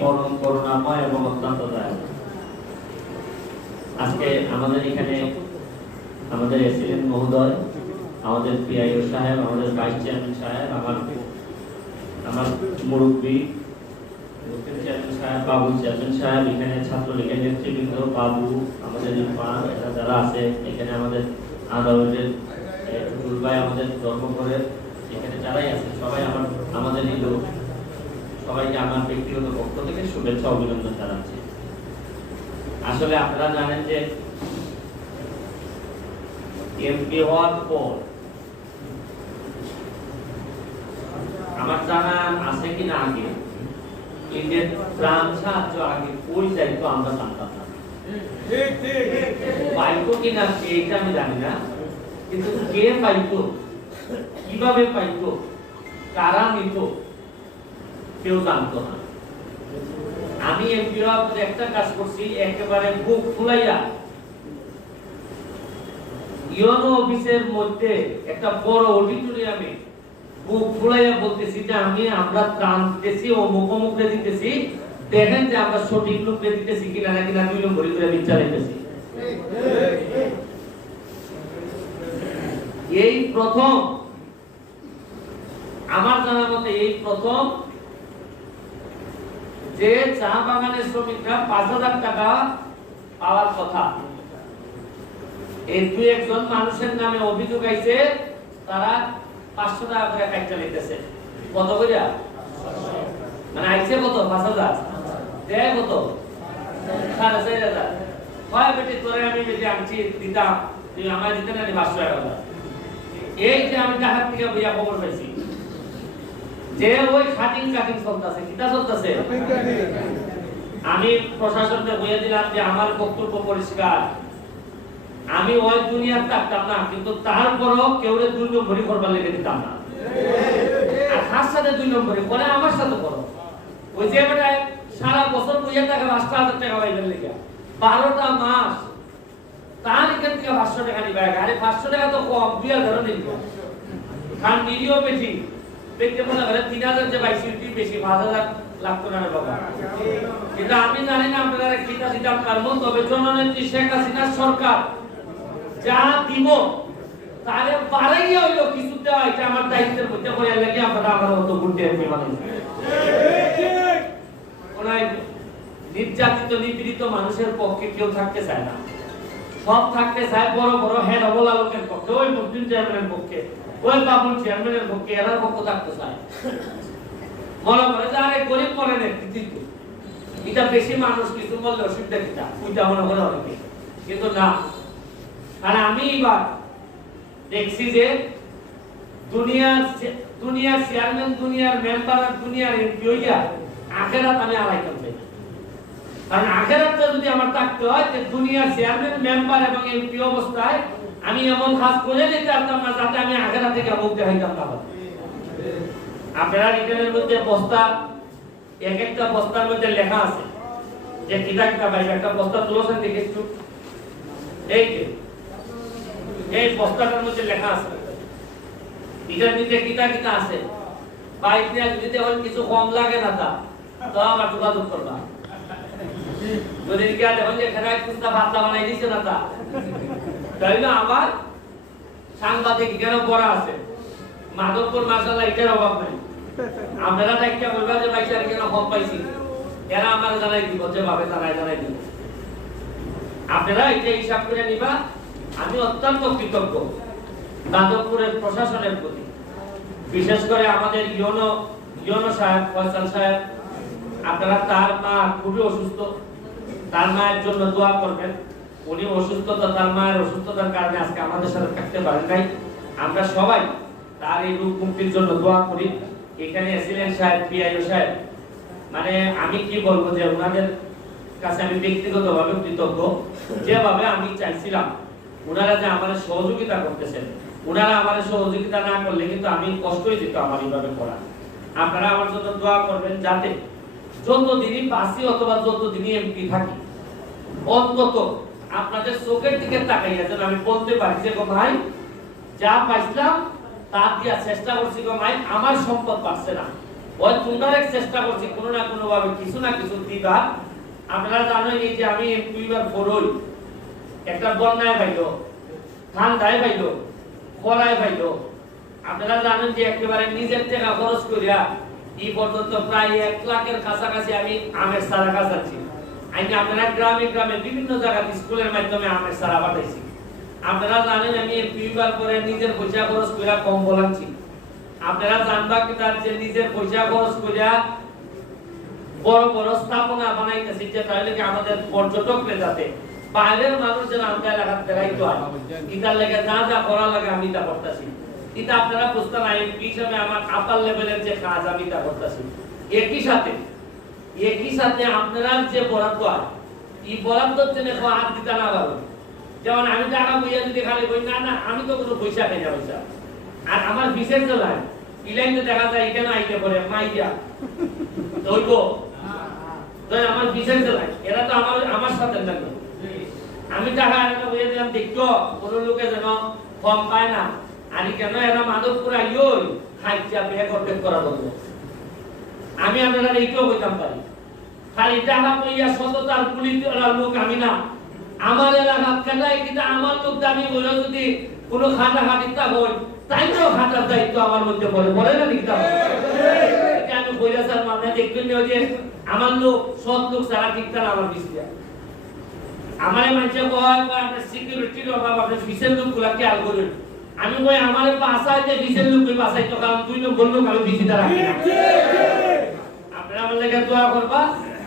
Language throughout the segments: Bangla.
পরম করুণাময় এবং অত্যন্ত দয়ালু। আজকে আমাদের এখানে আমাদের এসিডেন্ট মহোদয়, আমাদের পিআইও সাহেব, আমাদের ভাইস চেয়ারম্যান সাহেব, আমার মুরব্বী চেয়ারম্যান সাহেব, বাবু চেয়ারম্যান সাহেব, এখানে ছাত্রলীগের নেতৃবৃন্দ, বাবু, আমাদের ইরফান, এরা যারা আছে এখানে, আমাদের আদালতের টুটুল ভাই, আমাদের ধর্মপুরের এখানে যারাই আছে সবাই আমাদের এই লোক, সবাইকে আমার ব্যক্তিগত পক্ষ থেকে শুভেচ্ছা অভিনন্দন জানাচ্ছি। আসলে আপনারা জানেন যে এমপি হওয়ার পর আমার জানা আছে কিনা আগে ইন্ডিয়ান ত্রাণ সাহায্য আগে কই যাইতো আমরা জানতাম না, পাইতো কিনা এইটা আমি জানি না, কিন্তু কে পাইতো, কিভাবে পাইতো, কারা নিত কেউ জানতো না। আমি এমপি হওয়ার একটা কাজ করছি, একেবারে বুক ফুলাইয়া ইউনো অফিসের মধ্যে একটা বড় অডিটোরিয়ামে বুক ফুলাইয়া বলতেছি যে আমরা ত্রাণ দিতেছি, অমুক অমুকরে দিতেছি, দেখেন যে আমরা সঠিক লোকরে দিতেছি কিনা না কিনা 2 নম্বরই করে বিচার দিতেছি। এই প্রথম আমার জানা মতে এই প্রথম যে চা বাগানের শ্রমিকরা 5,000 টাকা পাওয়ার কথা, এই 2-1 মানুষের নামে অভিযোগ আইছে, তারা 500 টাকা করে কাইটা নিতেছে। কত কইরা? মানে আইছে কত? 5,000 দেয় কত? 4,500। কয় বেটি তোরে আমি যদি আনছি দিতাম, তুই আমায় দিতে না 500 টাকা। এই যে আমি ঢাকা থেকে বইয়া খবর পাইছি যে ওই কাটিং চলতেছে, কিটা চলতেছে, আমি প্রশাসনকে বইয়া দিলাম যে আমার বক্তব্য পরিষ্কার, আমি ওই দুনিয়ার থাকতাম না, কিন্তু তারপরও কেউরে 2 নম্বরই করবার লেগে দিতাম না। আর তার সাথে 2 নম্বরই করে আমার সাথে করো। ওই যে বেটা সারা বছর বইয়া টাকা 5,000 টাকা পাইবেন লেগে 12টা মাস তার এখান থেকে 500 টাকা নিবে। আরে 500 টাকা তো কম, 2,000 নিব। কারণ নিরিও বেশি দেখতে মনে করে 3,000 যে 22 বেশি, 5,000 লাগতো না রে বাবা। কিন্তু আমি জানি না আপনারা কিটা দিতাম পারবো, তবে জননেত্রী শেখ হাসিনার সরকার যা দিব তারে বাড়াইয়া হইলো কিছু দেওয়া, এটা আমার দায়িত্বের মধ্যে করে লাগে। আপনারা আমার মতো বুদ্ধি এমপি বানাইছেন। ওনাই নির্যাতিত নিপীড়িত মানুষের পক্ষে কেউ থাকতে চায় না, সব থাকতে চায় বড় বড় হেড অবলালকের পক্ষে, ওই মুসলিম চেয়ারম্যানের পক্ষে, ওই বাবুল চেয়ারম্যানের পক্ষে, এরার পক্ষ থাকতে চায়। মনে করে যে আরে গরিব মনে নেতৃত্ব, এটা বেশি মানুষ কিছু বললে অসুবিধা কিটা, ওইটা মনে করে অনেকে, কিন্তু না। আর আমি এবার দেখছি যে দুনিয়ার চেয়ারম্যান, দুনিয়ার মেম্বার আর দুনিয়ার এমপি হইয়া আখেরাত আমি আড়াই করতে, কারণ আখেরাতটা যদি আমার থাকতে হয় যে দুনিয়ার চেয়ারম্যান, মেম্বার এবং এমপি অবস্থায় আমি এমন কাজ করে নিতে পারতাম না যাতে আমি আখেরাত থেকে মুখ দেখাইতাম না। আপনারা রিটার্নের মধ্যে বস্তা, এক একটা বস্তার মধ্যে লেখা আছে যে কিটা কিটা পাইবে। একটা বস্তা তুলছেন দেখে একটু, এই বস্তাটার মধ্যে লেখা আছে এটার মধ্যে কিটা কিটা আছে। বাইক নিয়ে যদি এখন কিছু কম লাগে না তা তো আমার যোগাযোগ করবা। যদি গিয়া দেখুন যে এখানে কুস্তা ভাতলা বানাই দিচ্ছে না তা, তাই না আমার সাংবাদিক কেন পড়া আছে। মাধবপুর মাশাআল্লাহ এটার অভাব নাই। আপনারা একটা বলবা যে ভাই স্যার কেন কম পাইছি, এরা আমার জানাই দিব, যেভাবে তারাই জানাই দিব। আপনারা এটা হিসাব করে নিবা। আমি অত্যন্ত কৃতজ্ঞ মাধবপুরের প্রশাসনের প্রতি, বিশেষ করে আমাদের ইউনো সাহেব, ফয়সাল সাহেব। আপনারা তার মা খুবই অসুস্থ, তার মায়ের জন্য দোয়া করবেন। উনি অসুস্থতা, তার মায়ের অসুস্থতার কারণে আজকে আমাদের সাথে থাকতে পারেন নাই। আমরা সবাই তার এই রোগ মুক্তির জন্য দোয়া করি। এখানে এসিলেন সাহেব, পিআইও সাহেব, মানে আমি কি বলবো যে ওনাদের কাছে আমি ব্যক্তিগতভাবে কৃতজ্ঞ। যেভাবে আমি চাইছিলাম ওনারা যে আমাদের সহযোগিতা করতেছেন, ওনারা আমাদের সহযোগিতা না করলে কিন্তু আমি কষ্টই দিত আমার এইভাবে করা। আপনারা আমার জন্য দোয়া করবেন যাতে যতদিনই বাসি অথবা যতদিনই এমপি থাকি অন্তত আপনাদের চোখের দিকে তাকাইয়া যেন আমি বলতে পারি যে গো ভাই যা পাইছিলাম তা দিয়া চেষ্টা করছি গো ভাই, আমার সম্পদ পাচ্ছে না, ওই তোমরা চেষ্টা করছি কোনো না কোনো ভাবে কিছু না কিছু দিবা। আপনারা জানেন এই যে আমি দুইবার ফরই, একটা বন্যায় পাইলো, ঠান্ডায় পাইলো, খরায় পাইলো। আপনারা জানেন যে একেবারে নিজের টাকা খরচ করিয়া এই পর্যন্ত প্রায় 1 লাখের কাছাকাছি আমি আমের চারা কাটাচ্ছি। আমি আপনারা গ্রামে গ্রামে বিভিন্ন জায়গায় স্কুলের মাধ্যমে আমের চারা পাঠাইছি। আপনারা জানেন আমি দুইবার পরে নিজের পয়সা খরচ করিয়া কম্বল আনছি। আপনারা জানবা কি তার যে নিজের পয়সা খরচ করিয়া বড় বড় স্থাপনা বানাইতেছি, যে তাহলে কি আমাদের পর্যটকরা যাতে বাইরের মানুষ যেন আমরা এলাকার বেড়াইতে হয়, ইটার লেগে যা যা করা লাগে আমি তা করতেছি। এটা আপনারা বুঝতে না, এমপি হিসাবে আমার আপার লেভেলের যে কাজ আমি তা করতেছি। একই সাথে আপনারা যে বরাদ্দ হয়, এই বরাদ্দর জন্য হাত দিতে না পারো। যেমন আমি টাকা বইয়া যদি খালি বই না না, আমি তো কোনো পয়সা খাই না পয়সা। আর আমার বিশেষ জেলায় ইলাইন তো দেখা যায় এখানে আইতে পারে মাইয়া ধরব, আমার বিশেষ জেলায় এরা তো আমার সাথে না। আমি টাকা এরা বইয়া দিলাম, দেখতো কোনো লোকে যেন কম পায় না। আর কেন এরা মাধবপুর আইও খাইছা বিয়ে করতে করা বলবো। আমি আপনারা এইটাও বলতাম পারি, খালি টাকা বইয়া সততার পুলিশ লোক আমি না। আমার এলাকা খেলায় কিন্তু আমার লোক দাবি বলে যদি কোনো খাটা খাটিতা হয়, তাই তো খাটার দায়িত্ব আমার মধ্যে পড়ে পড়ে না লিখতে হবে। আমি বইলা স্যার আপনারা দেখবেন যে আমার লোক সৎ লোক সারা ঠিকঠাক আমার বিষয় আমার মানুষে কয় আপনার সিকিউরিটির অভাব, আপনার বিশেষ লোকগুলা খেয়াল করুন। আমি কই আমার বাসায় যে বিশেষ লোক বাসায় তো, কারণ 2 নম্বর লোক আমি বিশিটা রাখি না। আপনারা আমার লেগে দোয়া করবা,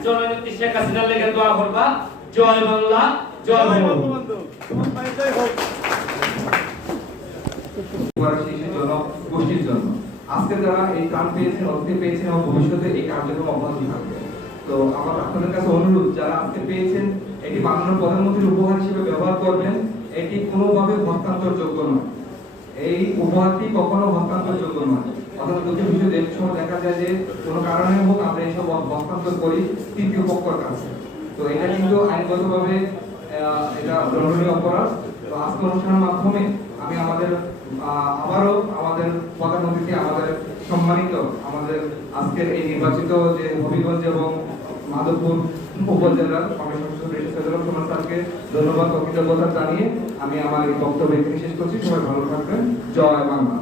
জননেত্রী শেখ হাসিনার লেগে দোয়া করবা। জয় বাংলা, জয় বঙ্গবন্ধু। গোষ্ঠীর জন্য আজকে যারা এই ত্রাণ পেয়েছেন, অর্থে পেয়েছেন এবং ভবিষ্যতে এই কার্যক্রম অব্যাহত থাকবে। তো আমার আপনাদের কাছে অনুরোধ, যারা আজকে পেয়েছেন এটি মাননীয় প্রধানমন্ত্রীর উপহার হিসেবে ব্যবহার করবেন। এটি কোনোভাবে হস্তান্তরযোগ্য নয়, এই উপহারটি কখনো হস্তান্তরযোগ্য নয়। অথবা দুটি বিষয় দেখা যায় যে কোনো কারণে হোক আমরা এইসব হস্তান্তর করি তৃতীয় পক্ষের কাছে। তো এটা কিন্তু আইনগতভাবে এটা দণ্ডনীয় অপরাধ। তো আজকে অনুষ্ঠানের মাধ্যমে আমি আবারও আমাদের প্রধানমন্ত্রীকে, আমাদের সম্মানিত আমাদের আজকের এই নির্বাচিত যে হবিগঞ্জ এবং মাধবপুর উপজেলার স্যারকে ধন্যবাদ ও কৃতজ্ঞতা জানিয়ে আমি আমার এই বক্তব্য এখানে শেষ করছি। সবাই ভালো থাকবেন। জয় বাংলা।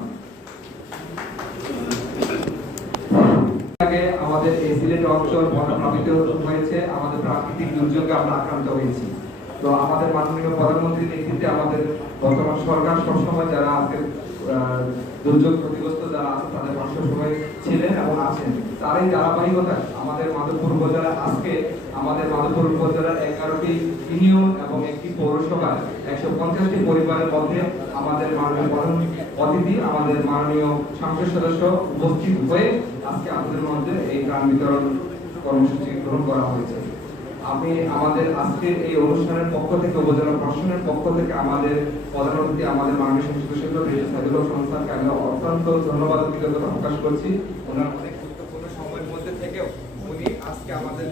আমাদের এই সিলেট অঞ্চল বন্যাপ্লাবিত হয়েছে, আমাদের প্রাকৃতিক দুর্যোগে আমরা আক্রান্ত হয়েছি। তো আমাদের মাননীয় প্রধানমন্ত্রীর নেতৃত্বে আমাদের বর্তমান সরকার সবসময় যারা আজকে দুর্যোগ ক্ষতিগ্রস্ত যারা আছে তাদের পাশে সবসময় ছিলেন এবং আছেন। তার এই ধারাবাহিকতায় আমাদের মাধবপুর উপজেলা আজকে আমাদের মাধবপুর উপজেলার 11টি ইউনিয়ন এবং একটি পৌরসভায় 150টি পরিবারের মধ্যে আমাদের মাননীয় প্রধান অতিথি, আমাদের মাননীয় সংসদ সদস্য উপস্থিত হয়ে আজকে আমাদের মধ্যে এই ত্রাণ বিতরণ কর্মসূচি গ্রহণ করা হয়েছে। আমি আমাদের আজকের এই অনুষ্ঠানের পক্ষ থেকে, উপজেলা প্রশাসনের পক্ষ থেকে আমাদের প্রধান অতিথি আমাদের মাননীয় সংসদ সদস্য সাইদুল হক সংস্থাকে আমি অত্যন্ত ধন্যবাদ ও কৃতজ্ঞতা প্রকাশ করছি। ওনার অনেক গুরুত্বপূর্ণ সময়ের মধ্যে থেকেও উনি আজকে আমাদের